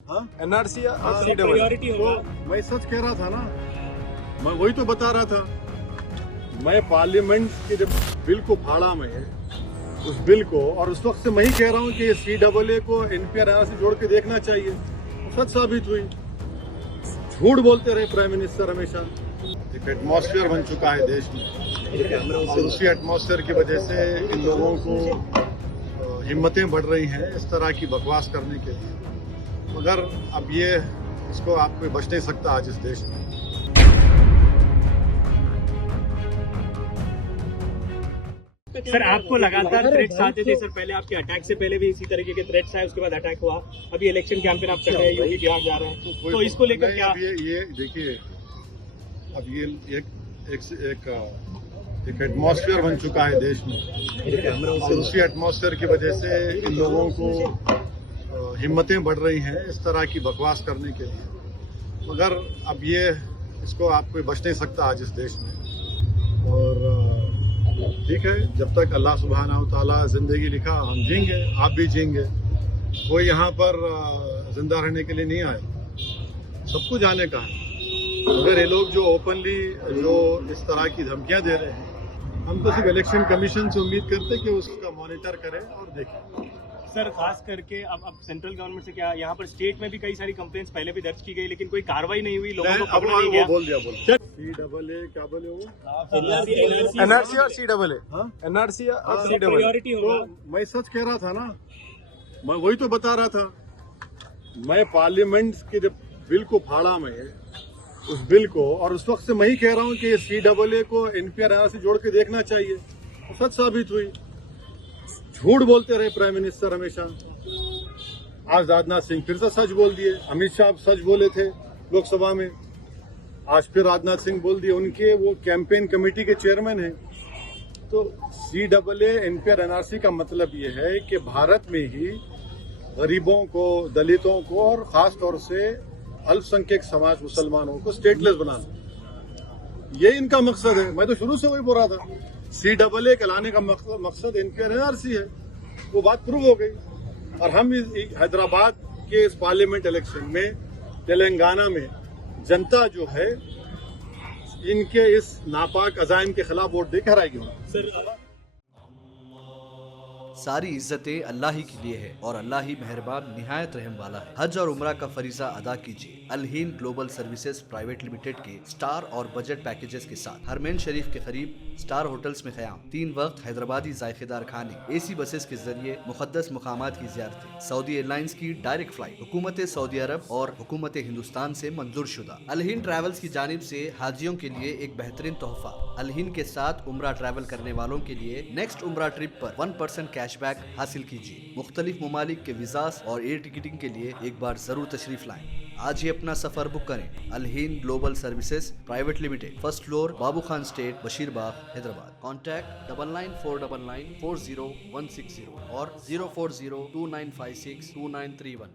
हाँ एनआरसी या हाँ, प्रायोरिटी तो होगा। मैं सच कह रहा था ना, मैं वही तो बता रहा था। मैं पार्लियामेंट के जब बिल को फाड़ा मैं उस बिल को, और उस वक्त से मैं ही कह रहा हूँ कि CAA को NPR से जोड़ के देखना चाहिए। तो सच साबित हुई। झूठ बोलते रहे प्राइम मिनिस्टर हमेशा। एक एटमॉस्फेयर बन चुका है देश में, और उसी एटमॉस्फेयर की वजह से इन लोगों को हिम्मतें बढ़ रही हैं इस तरह की बकवास करने के लिए। मगर अब ये इसको आप कोई बच नहीं सकता आज इस देश में। सर आपको लगातार थ्रेट्स आते थे सर, पहले आपके अटैक से पहले भी इसी तरीके के थ्रेट्स आए, उसके बाद अटैक हुआ, अभी इलेक्शन कैंपेन आप कर रहे हैं, यूपी बिहार जा रहे हैं, तो इसको लेकर नहीं, क्या? अब ये देखिए, अब ये एक एटमॉस्फेयर बन चुका है देश में, और उसी एटमॉस्फेयर की वजह से इन लोगों को हिम्मतें बढ़ रही हैं इस तरह की बकवास करने के लिए। मगर अब ये इसको आप कोई बच नहीं सकता आज इस देश में। और ठीक है, जब तक अल्लाह सुब्हानहू तआला जिंदगी लिखा हम जीएंगे, आप भी जीएंगे। कोई यहाँ पर जिंदा रहने के लिए नहीं आए, सबको जाने का है। अगर ये लोग जो ओपनली जो इस तरह की धमकियां दे रहे हैं, हम तो सिर्फ इलेक्शन कमीशन से उम्मीद करते हैं कि उसका मॉनिटर करें और देखें। सर खास करके अब सेंट्रल गवर्नमेंट से क्या, यहाँ पर स्टेट में भी कई सारी कंप्लेंट्स पहले भी दर्ज की गई, लेकिन कोई कार्रवाई नहीं हुई, लोगों को अब पकड़ा नहीं वो गया। बोल दिया CAA क्या बोले वो? एनआरसी और CAA हाँ? एनआरसी या CAA प्रायोरिटी तो होगा। मैं सच कह रहा था ना, मैं वही तो बता रहा था। मैं पार्लियामेंट के जब बिल को फाड़ा मैं उस बिल को, और उस वक्त से मैं ही कह रहा हूँ कि CAA को NPR से जोड़ के देखना चाहिए। तो सच साबित हुई। झूठ बोलते रहे प्राइम मिनिस्टर हमेशा। आज राजनाथ सिंह फिर से सच बोल दिए। अमित शाह सच बोले थे लोकसभा में, आज फिर राजनाथ सिंह बोल दिए। उनके वो कैंपेन कमेटी के चेयरमैन हैं। तो CAA NPR NRC का मतलब ये है कि भारत में ही गरीबों को, दलितों को, और खास तौर से अल्पसंख्यक समाज मुसलमानों को स्टेटलेस बनाना, ये इनका मकसद है। मैं तो शुरू से वही बोल रहा था। CAA के लाने का मकसद NPR NRC है। वो बात प्रूव हो गई। और हम हैदराबाद के इस पार्लियामेंट इलेक्शन में, तेलंगाना में जनता जो है इनके इस नापाक अजाइम के खिलाफ वोट देकर हराएगी। सर सारी इज्जतें अल्लाह ही के लिए है और अल्लाह ही मेहरबान निहायत रहम वाला है। हज और उम्रा का फरीजा अदा कीजिए Al Hind global services private limited के स्टार और बजट पैकेजेस के साथ। हरमैन शरीफ के करीब स्टार होटल्स में क़याम, 3 वक्त हैदराबादी जायकेदार खाने, AC बसेस के जरिए मुकद्दस मुकामात की ज़ियारतें, सऊदी एयरलाइंस की डायरेक्ट फ्लाइट, हुकूमत सऊदी अरब और हुकूमत हिंदुस्तान से मंजूर शुदा। अल हिंद ट्रैवल्स की जानिब से हाजियों के लिए एक बेहतरीन तोहफा। अल हिंद के साथ उम्रा ट्रैवल करने वालों के लिए नेक्स्ट उम्रा ट्रिप पर 1% कैशबैक हासिल कीजिए। मुख्तलिफ ममालिक के वीज़ास और एयर टिकटिंग के लिए एक बार जरूर तशरीफ लाएं। आज ही अपना सफर बुक करें। Al Hind global services private limited, first floor, Babu Khan estate, Basheerbagh, Hyderabad. Contact 9949940160 और 04029562931।